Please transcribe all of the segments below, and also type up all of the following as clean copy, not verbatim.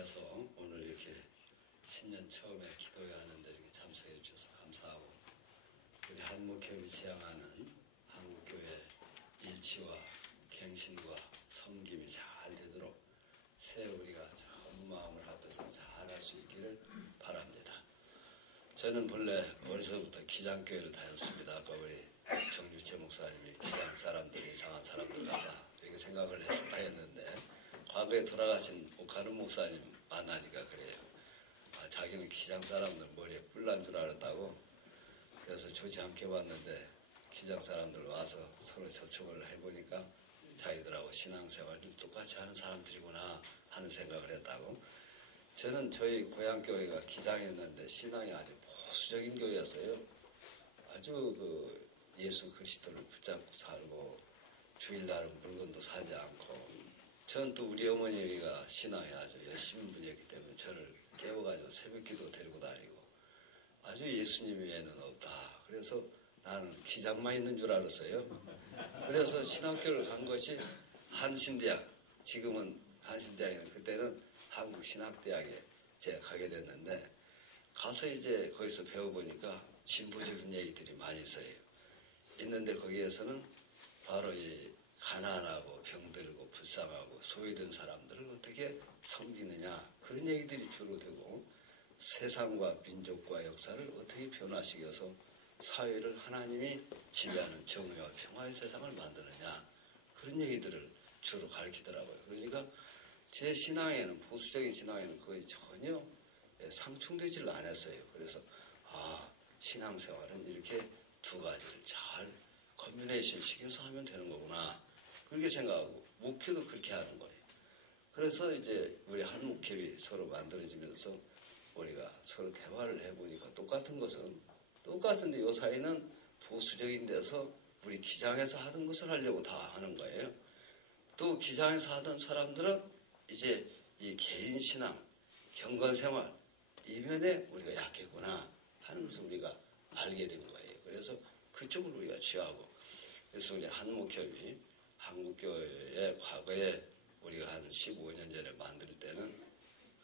오셔서 오늘 이렇게 신년 처음에 기도회 하는데 이렇게 참석해 주셔서 감사하고, 우리 한목협이 지향하는 한국교회 일치와 갱신과 섬김이 잘 되도록 새해 우리가 전 마음을 합해서 잘할 수 있기를 바랍니다. 저는 본래 어려서부터 기장교회를 다녔습니다. 아까 우리 정유채 목사님이 기장 사람들이 이상한 사람들 같다 이렇게 생각을 했는데, 과거에 돌아가신 오카는 목사님 만나니까 그래요. 자기는 기장 사람들 머리에 뿔 난 줄 알았다고. 그래서 좋지 않게 봤는데 기장 사람들 와서 서로 접촉을 해보니까 자기들하고 신앙생활 좀 똑같이 하는 사람들이구나 하는 생각을 했다고. 저는 저희 고향교회가 기장이었는데 신앙이 아주 보수적인 교회였어요. 아주 예수 그리스도를 붙잡고 살고 주일날은 물건도 사지 않고, 저는 또 우리 어머니가 신앙에 아주 열심히 분이었기 때문에 저를 깨워가지고 새벽기도 데리고 다니고 아주 예수님 외에는 없다. 그래서 나는 기장만 있는 줄 알았어요. 그래서 신학교를 간 것이 한신대학, 지금은 한신대학이는 그때는 한국신학대학에 제가 가게 됐는데, 가서 이제 거기서 배워보니까 진보적인 얘기들이 많이 있어요. 있는데 거기에서는 바로 이 가난하고 병들고 불쌍하고 소외된 사람들을 어떻게 섬기느냐, 그런 얘기들이 주로 되고, 세상과 민족과 역사를 어떻게 변화시켜서 사회를 하나님이 지배하는 정의와 평화의 세상을 만드느냐, 그런 얘기들을 주로 가르치더라고요. 그러니까 제 신앙에는, 보수적인 신앙에는 거의 전혀 상충되지를 않았어요. 그래서 신앙생활은 이렇게 두 가지를 잘 커뮤니케이션 시켜서 하면 되는 거구나, 그렇게 생각하고, 목회도 그렇게 하는 거예요. 그래서 이제 우리 한 목회비 서로 만들어지면서 우리가 서로 대화를 해보니까 똑같은 것은 똑같은데, 이 사이는 보수적인 데서 우리 기장에서 하던 것을 하려고 다 하는 거예요. 또 기장에서 하던 사람들은 이제 이 개인 신앙, 경건 생활, 이면에 우리가 약했구나 하는 것을 우리가 알게 된 거예요. 그래서 그쪽을 우리가 취하고, 그래서 우리 한목협이 한국교회의 과거에 우리가 한 15년 전에 만들 때는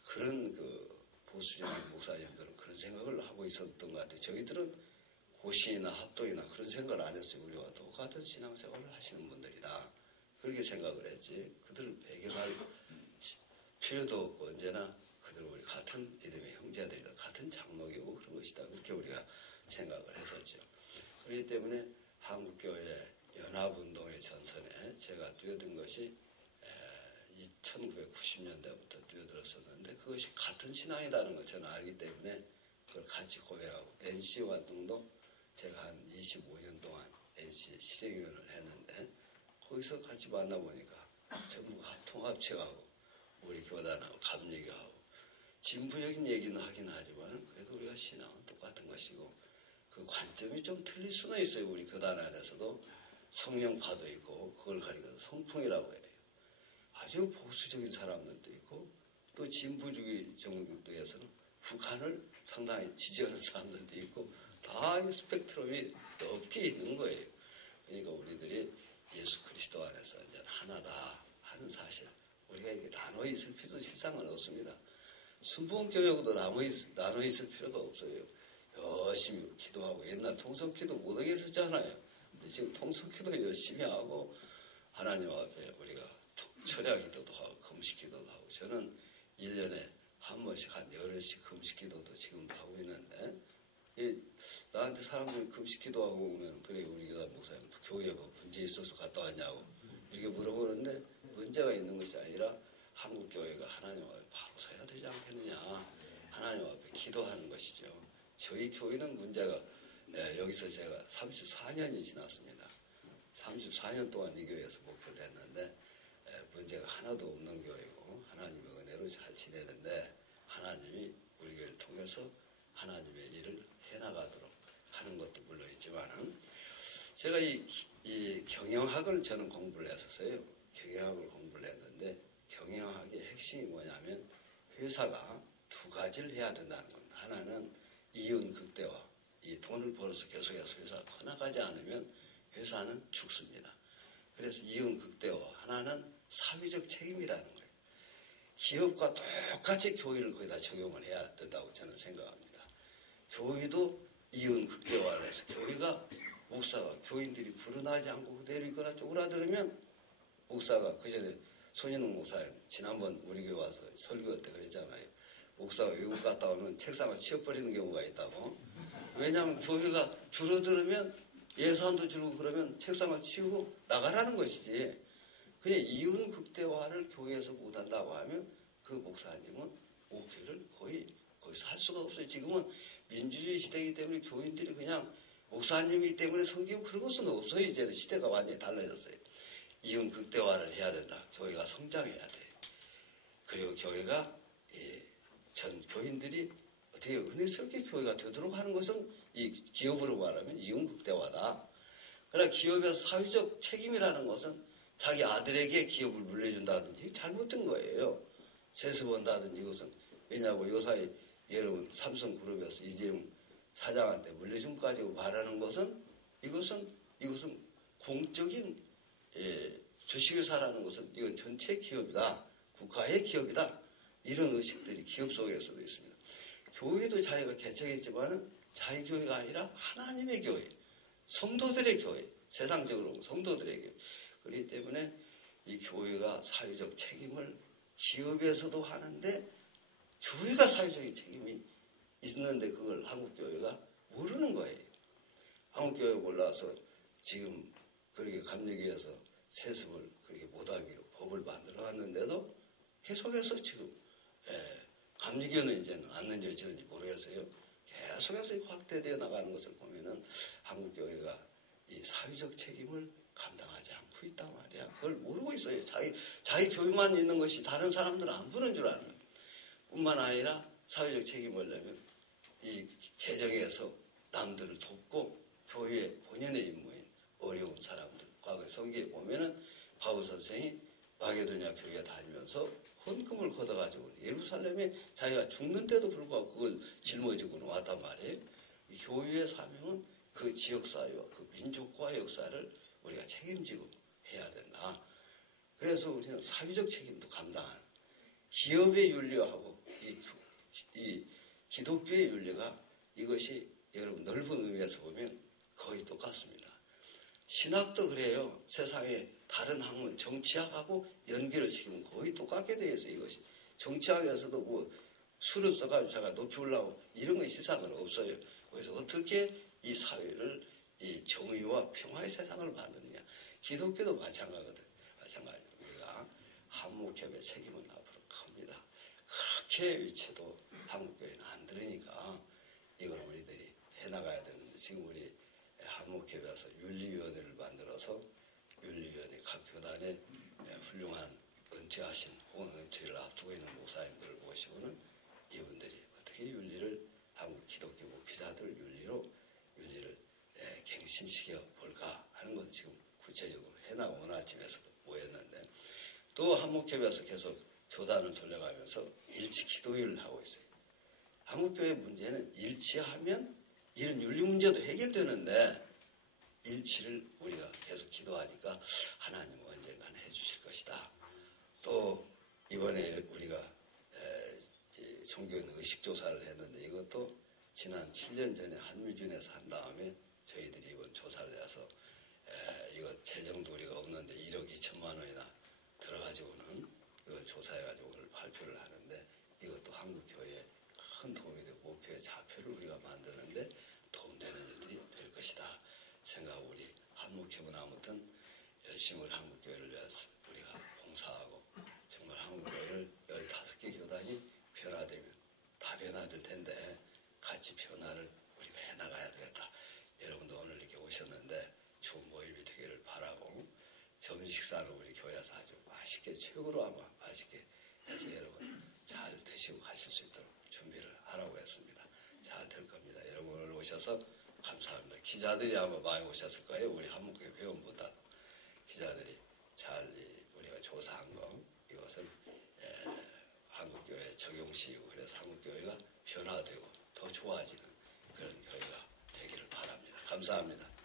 그런 보수적인 목사님들은 그런 생각을 하고 있었던 것 같아요. 저희들은 고시나 합동이나 그런 생각을 안 했어요. 우리와 똑같은 신앙생활을 하시는 분들이다, 그렇게 생각을 했지, 그들을 배격할 필요도 없고, 언제나 그들은 우리 같은 믿음의 형제들이다, 같은 장로교고 그런 것이다, 그렇게 우리가 생각을 했었죠. 그렇기 때문에 한국교회 연합운동의 전선에 제가 뛰어든 것이 1990년대부터 뛰어들었었는데, 그것이 같은 신앙이라는 걸 저는 알기 때문에 그걸 같이 고백하고, NC 활동도 제가 한 25년 동안 NC 실행위원을 했는데, 거기서 같이 만나보니까 전부 통합체하고 우리 교단하고 감리교하고 진보적인 얘기는 하긴 하지만 그래도 우리가 신앙은 똑같은 것이고, 그 관점이 좀 틀릴 수는 있어요. 우리 교단 안에서도 성령파도 있고, 그걸 가리켜서 성풍이라고 해요. 아주 보수적인 사람들도 있고, 또 진보주의 정도에서는 북한을 상당히 지지하는 사람들도 있고, 다 이 스펙트럼이 넓게 있는 거예요. 그러니까 우리들이 예수 그리스도 안에서 이제 하나다 하는 사실, 우리가 이렇게 나눠 있을 필요도 실상은 없습니다. 순복음교회하고도 나눠 있을 필요가 없어요. 열심히 기도하고, 옛날 통성기도 못하게 했었잖아요. 근데 지금 통성기도 열심히 하고, 하나님 앞에 우리가 철야 기도도 하고 금식 기도도 하고, 저는 1년에 한 번씩 한 10시 금식 기도도 지금도 하고 있는데, 나한테 사람들이 금식 기도하고 오면, 그래 우리 교단 목사님 교회에 뭐 문제 있어서 갔다 왔냐고 이렇게 물어보는데, 문제가 있는 것이 아니라 한국교회가 하나님 앞에 바로 서야 되지 않겠느냐, 하나님 앞에 기도하는 것이죠. 저희 교회는 문제가, 여기서 제가 34년이 지났습니다. 34년 동안 이 교회에서 목표를 했는데 문제가 하나도 없는 교회고, 하나님의 은혜로 잘 지내는데, 하나님이 우리 교회를 통해서 하나님의 일을 해나가도록 하는 것도 물론 있지만, 제가 이 경영학을 저는 공부를 했었어요. 경영학을 공부를 했는데, 경영학의 핵심이 뭐냐면 회사가 두 가지를 해야 된다는 겁니다. 하나는 이윤 극대화, 이 돈을 벌어서 계속해서 회사가 커나가지 않으면 회사는 죽습니다. 그래서 이윤 극대화, 하나는 사회적 책임이라는 거예요. 기업과 똑같이 교회를 거기다 적용을 해야 된다고 저는 생각합니다. 교회도 이윤 극대화를 해서 교회가 목사가 교인들이 불운하지 않고 그대로 있거나 쪼그라들으면 목사가 그전에 손인웅 목사님 지난번 우리 교회 와서 설교 때 그랬잖아요. 목사가 외국 갔다 오면 책상을 치워버리는 경우가 있다고. 왜냐하면 교회가 줄어들으면 예산도 줄고 그러면 책상을 치우고 나가라는 것이지. 그냥 이윤 극대화를 교회에서 못한다고 하면 그 목사님은 목회를 거기서 할 수가 없어요. 지금은 민주주의 시대이기 때문에 교인들이 그냥 목사님이기 때문에 섬기고 그런 것은 없어요. 이제는 시대가 완전히 달라졌어요. 이윤 극대화를 해야 된다. 교회가 성장해야 돼. 그리고 교회가 전 교인들이 어떻게 은혜스럽게 교회가 되도록 하는 것은 이 기업으로 말하면 이윤 극대화다. 그러나 기업에서 사회적 책임이라는 것은 자기 아들에게 기업을 물려준다든지 잘못된 거예요. 세습한다든지 이것은 왜냐하고 요사이 여러분 삼성그룹에서 이재용 사장한테 물려준 거 가지고 말하는 것은 이것은 공적인 주식회사라는 것은 이건 전체 기업이다. 국가의 기업이다. 이런 의식들이 기업 속에서도 있습니다. 교회도 자기가 개척했지만은 자기 교회가 아니라 하나님의 교회, 성도들의 교회, 세상적으로 성도들의 교회. 그렇기 때문에 이 교회가 사회적 책임을 기업에서도 하는데 교회가 사회적인 책임이 있는데 그걸 한국교회가 모르는 거예요. 한국교회가 몰라서 지금 그렇게 감리교에서 세습을 그렇게 못하기로 법을 만들어놨는데도 계속해서 지금 감리교는 이제는 안는지 어찌는지 모르겠어요. 계속해서 확대되어 나가는 것을 보면은 한국교회가 이 사회적 책임을 감당하지 않고 있단 말이야. 그걸 모르고 있어요. 자기 교회만 있는 것이 다른 사람들은 안 보는 줄 아는. 뿐만 아니라 사회적 책임을 내면 이 재정에서 남들을 돕고 교회 본연의 임무인 어려운 사람들. 과거 성기에 보면은 바울 선생이 마게도냐 교회에 다니면서 헌금을 걷어가지고 예루살렘에 자기가 죽는데도 불구하고 그걸 짊어지고 왔단 말이에요. 이 교회의 사명은 그 지역사회와 그 민족과 역사를 우리가 책임지고 해야 된다. 그래서 우리는 사회적 책임도 감당하는 기업의 윤리하고 이 기독교의 윤리가 이것이 여러분 넓은 의미에서 보면 거의 똑같습니다. 신학도 그래요. 세상에 다른 학문, 정치학하고 연결을 시키면 거의 똑같게 되어 있어요. 이것이. 정치학에서도 뭐 수를 써가지고 제가 높이 올라오고 이런 건 세상은 없어요. 그래서 어떻게 이 사회를 이 정의와 평화의 세상을 만드느냐. 기독교도 마찬가지거든. 마찬가지로 우리가 한목협의 책임은 앞으로 큽니다. 그렇게 위치도 한국교회는 안 들으니까 이걸 우리들이 해나가야 되는데 지금 우리 한목협에서 윤리위원회를 만들어서 윤리위원회 각 교단에 훌륭한 은퇴하신 혹은 은퇴를 앞두고 있는 목사님들을 모시고는 이분들이 어떻게 윤리를 한국 기독교 목회자들 윤리를 갱신시켜 볼까 하는 건 지금 구체적으로 해나가고 오늘 아침에서도 모였는데 또 한목협에서 계속 교단을 돌려가면서 일치 기도회를 하고 있어요. 한국교회 문제는 일치하면 이런 윤리 문제도 해결되는데 일치를 우리가 계속 기도하니까 하나님은 언젠가는 해주실 것이다. 또 이번에 우리가 종교인 의식조사를 했는데 이것도 지난 7년 전에 한미준에서 한 다음에 저희들이 이번 조사를 해서 이거 재정도 우리가 없는데 1억 2천만 원이나 들어가지고는 이걸 조사해가지고 오늘 발표를 하는데 이것도 한국교회에 큰 도움이 되고 목표의 좌표를 우리가 만드는데 도움되는 일들이 될 것이다 생각하고 우리 한목협은 아무튼 열심히 우리 한국교회를 위해서 우리가 봉사하고 정말 한국교회를 15개 교단이 변화되면 다 변화될 텐데 같이 변화를 우리가 해나가야 되겠다. 여러분도 오늘 이렇게 오셨는데 좋은 모임이 되기를 바라고 점심 식사를 우리 교회에서 아주 맛있게 최고로 아마 맛있게 해서 여러분 잘 드시고 가실 수 있도록 준비를 하라고 했습니다. 잘 될 겁니다. 여러분 오늘 오셔서 감사합니다. 기자들이 아마 많이 오셨을 거예요. 우리 한국교회 회원보다 기자들이 잘 우리가 조사한 거 이것을 한국교회 적용시키고 그래서 한국교회가 변화되고 더 좋아지는 그런 교회가 되기를 바랍니다. 감사합니다.